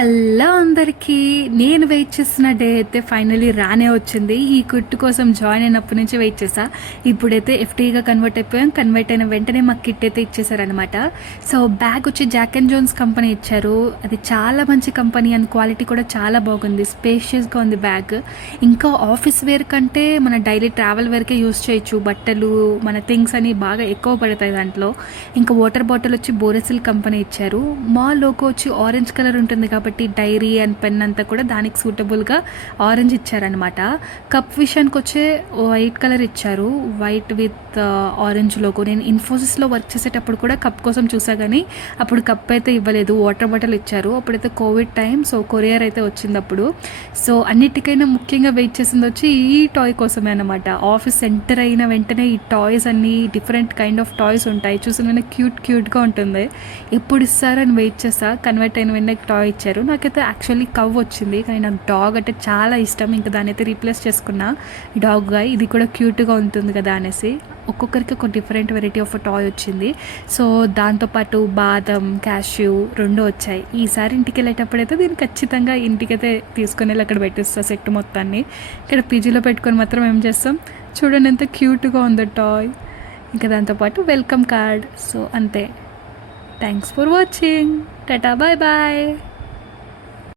Hello అందరికీ. నేను wait చేస్తున్న డే అయితే ఫైనలీ రానే వచ్చింది. ఈ కిట్ కోసం జాయిన్ అయినప్పటి నుంచి వెయిట్ చేసా. ఇప్పుడైతే ఎఫ్టీగా కన్వర్ట్ అయిపోయాం. కన్వర్ట్ అయిన వెంటనే మాకు కిట్ అయితే ఇచ్చేసారనమాట. సో బ్యాగ్ వచ్చి జాక్ అండ్ జోన్స్ కంపెనీ ఇచ్చారు. అది చాలా మంచి కంపెనీ అండ్ క్వాలిటీ కూడా చాలా బాగుంది. స్పేషియస్గా ఉంది బ్యాగ్. ఇంకా ఆఫీస్ వేర్ కంటే మన డైలీ ట్రావెల్ వేర్కే యూస్ చేయొచ్చు. బట్టలు మన థింగ్స్ అని బాగా ఎక్కువ పడతాయి దాంట్లో. ఇంకా వాటర్ బాటిల్ వచ్చి బోరెసిల్ కంపెనీ ఇచ్చారు. మా లోగో వచ్చి ఆరెంజ్ కలర్ ఉంటుంది కాబట్టి డైరీ అండ్ పెన్ అంతా కూడా దానికి సూటబుల్గా ఆరెంజ్ ఇచ్చారనమాట. కప్ విషయానికి వచ్చే వైట్ కలర్ ఇచ్చారు, వైట్ విత్ ఆరెంజ్ లోగో. నేను ఇన్ఫోసిస్లో వర్క్ చేసేటప్పుడు కూడా కప్ కోసం చూసా, కానీ అప్పుడు కప్ అయితే ఇవ్వలేదు, వాటర్ బాటిల్ ఇచ్చారు. అప్పుడైతే కోవిడ్ టైం, సో కొరియర్ అయితే వచ్చింది అప్పుడు. సో అన్నిటికైనా ముఖ్యంగా వెయిట్ చేసింది వచ్చి ఈ టాయ్ కోసమే అనమాట. ఆఫీస్ ఎంటర్ అయిన వెంటనే ఈ టాయ్స్ అన్నీ డిఫరెంట్ కైండ్ ఆఫ్ టాయ్స్ ఉంటాయి. చూసిన క్యూట్గా ఉంటుంది. ఎప్పుడు ఇస్తారని వెయిట్ చేస్తా. కన్వర్ట్ అయిన వెంటనే టాయ్ ఇచ్చారు. నాకైతే యాక్చువల్లీ కవ్ వచ్చింది, కానీ నాకు డాగ్ అంటే చాలా ఇష్టం. ఇంకా దాని అయితే రీప్లేస్ చేసుకున్నా డాగ్గా. ఇది కూడా క్యూట్గా ఉంటుంది కదా అనేసి ఒక్కొక్కరికి ఒక డిఫరెంట్ వెరైటీ ఆఫ్ టాయ్ వచ్చింది. సో దాంతోపాటు బాదం, క్యాష్యూ రెండు వచ్చాయి. ఈసారి ఇంటికి వెళ్ళేటప్పుడైతే దీన్ని ఖచ్చితంగా ఇంటికైతే తీసుకొని వెళ్ళి అక్కడ పెట్టిస్తాను సెట్ మొత్తాన్ని. ఇక్కడ పీజీలో పెట్టుకొని మాత్రం ఏం చేస్తాం, చూడండి ఎంత క్యూట్గా ఉందో టాయ్. ఇంకా దాంతోపాటు వెల్కమ్ కార్డ్. సో అంతే. Thanks for watching. Tata, bye bye.